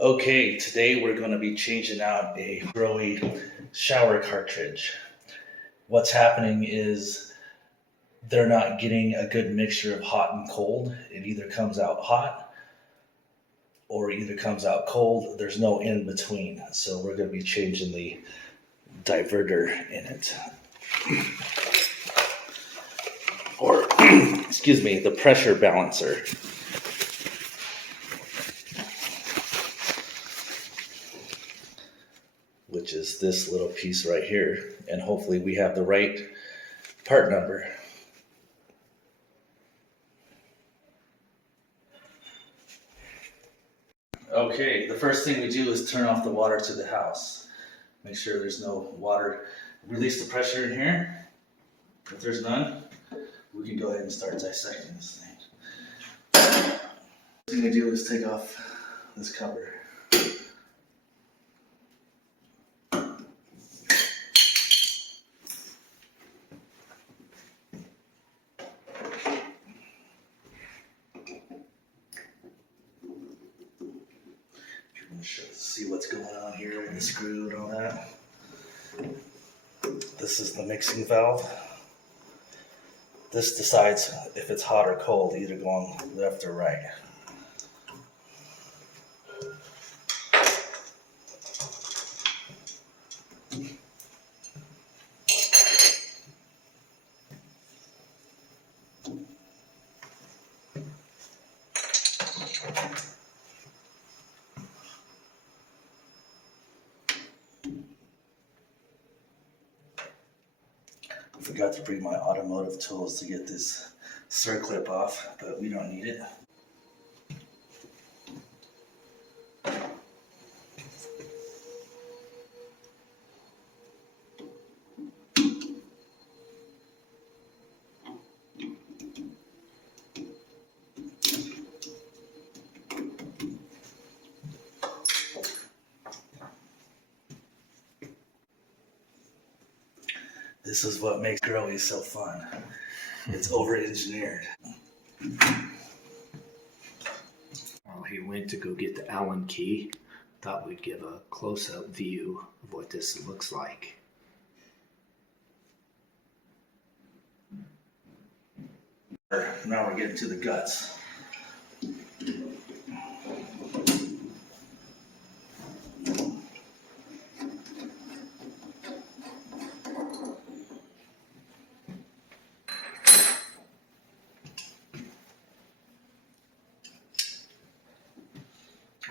Okay, today we're going to be changing out a Grohe shower cartridge. What's happening is they're not getting a good mixture of hot and cold. It either comes out hot or either comes out cold. There's no in between. So we're going to be changing the diverter in it. Or, excuse me, the pressure balancer. Which is this little piece right here. And hopefully we have the right part number. Okay, the first thing we do is turn off the water to the house. Make sure there's no water. Release the pressure in here. If there's none, we can go ahead and start dissecting this thing. First thing we do is take off this cover. See what's going on here with the screw and all that. This is the mixing valve. This decides if it's hot or cold, either going left or right. Forgot to bring my automotive tools to get this circlip off, but we don't need it. This is what makes Grohe so fun. It's over-engineered. While he went to go get the Allen key, thought we'd give a close-up view of what this looks like. Now we're getting to the guts.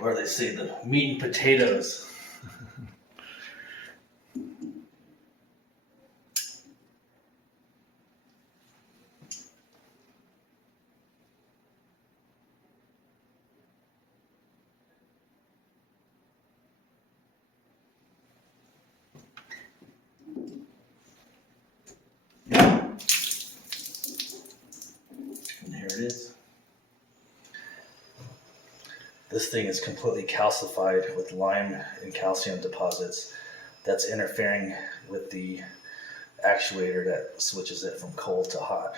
Or they say the meat and potatoes. And here it is. This thing is completely calcified with lime and calcium deposits that's interfering with the actuator that switches it from cold to hot.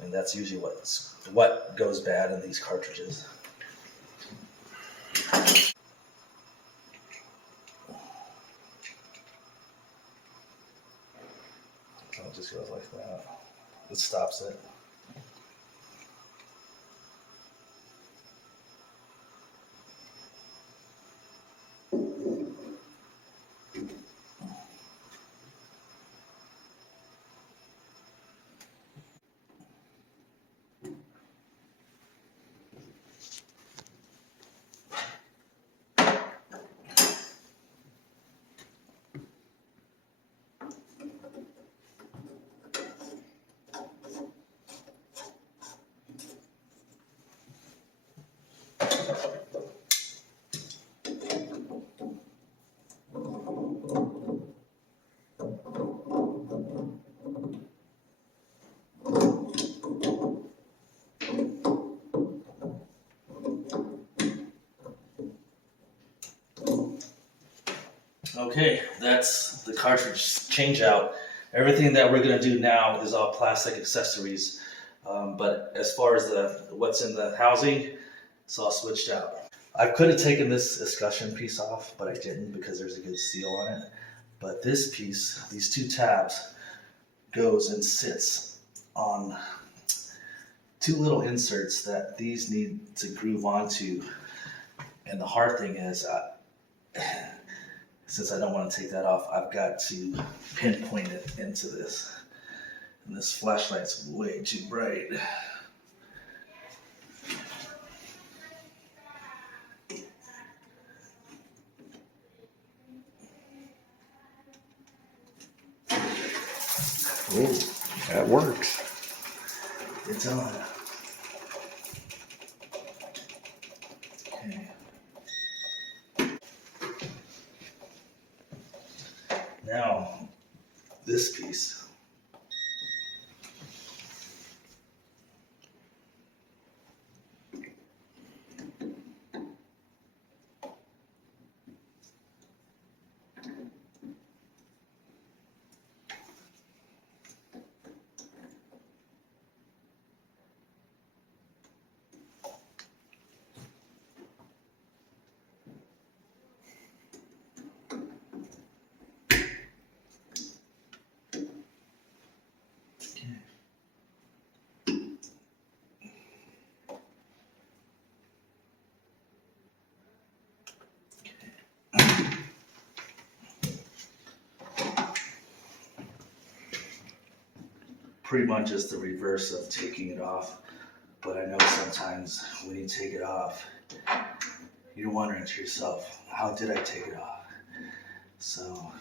And that's usually what goes bad in these cartridges. So it just goes like that. It stops it. Okay, that's the cartridge change out. Everything that we're going to do now is all plastic accessories. But as far as what's in the housing, it's all switched out. I could have taken this escutcheon piece off, but I didn't because there's a good seal on it. But this piece, these two tabs, goes and sits on two little inserts that these need to groove onto. And the hard thing is, since I don't want to take that off, I've got to pinpoint it into this. And this flashlight's way too bright. Oh, that works. It's on. Okay. Now, this piece. Pretty much just the reverse of taking it off, but I know sometimes when you take it off, you're wondering to yourself, how did I take it off? So,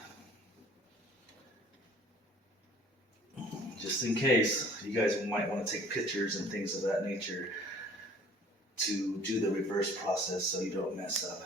just in case, you guys might want to take pictures and things of that nature to do the reverse process so you don't mess up.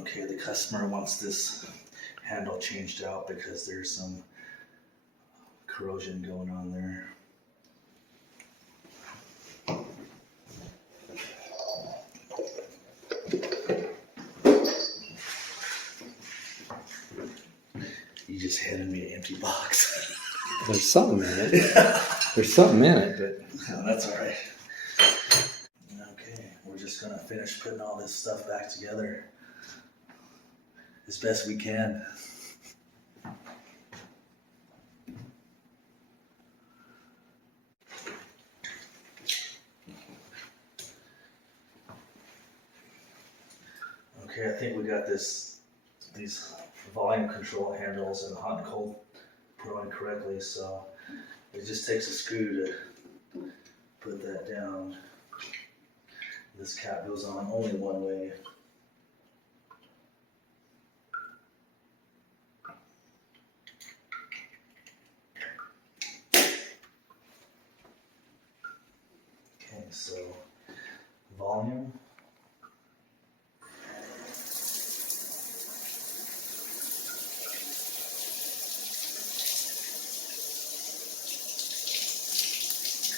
Okay, the customer wants this handle changed out because there's some corrosion going on there. You just handed me an empty box. There's something in it. There's something in it, but No, that's all right. Okay, we're just gonna finish putting all this stuff back together as best we can. Okay, I think we got these volume control handles and hot and cold put on correctly, so it just takes a screw to put that down. This cap goes on only one way. Okay, so volume.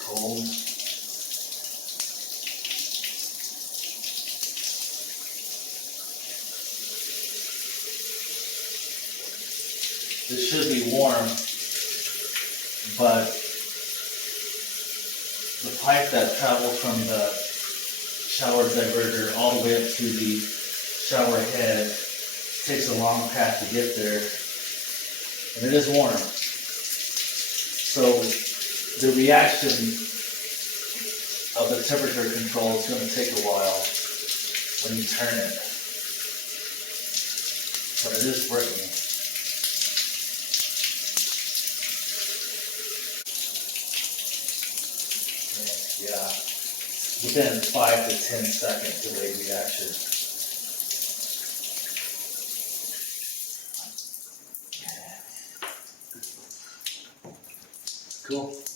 Cold. This should be warm, but the pipe that travels from the shower diverter all the way up to the shower head takes a long path to get there, and it is warm. So the reaction of the temperature control is going to take a while when you turn it, but it is working. Yeah, within 5 to 10 second delay reaction. Cool.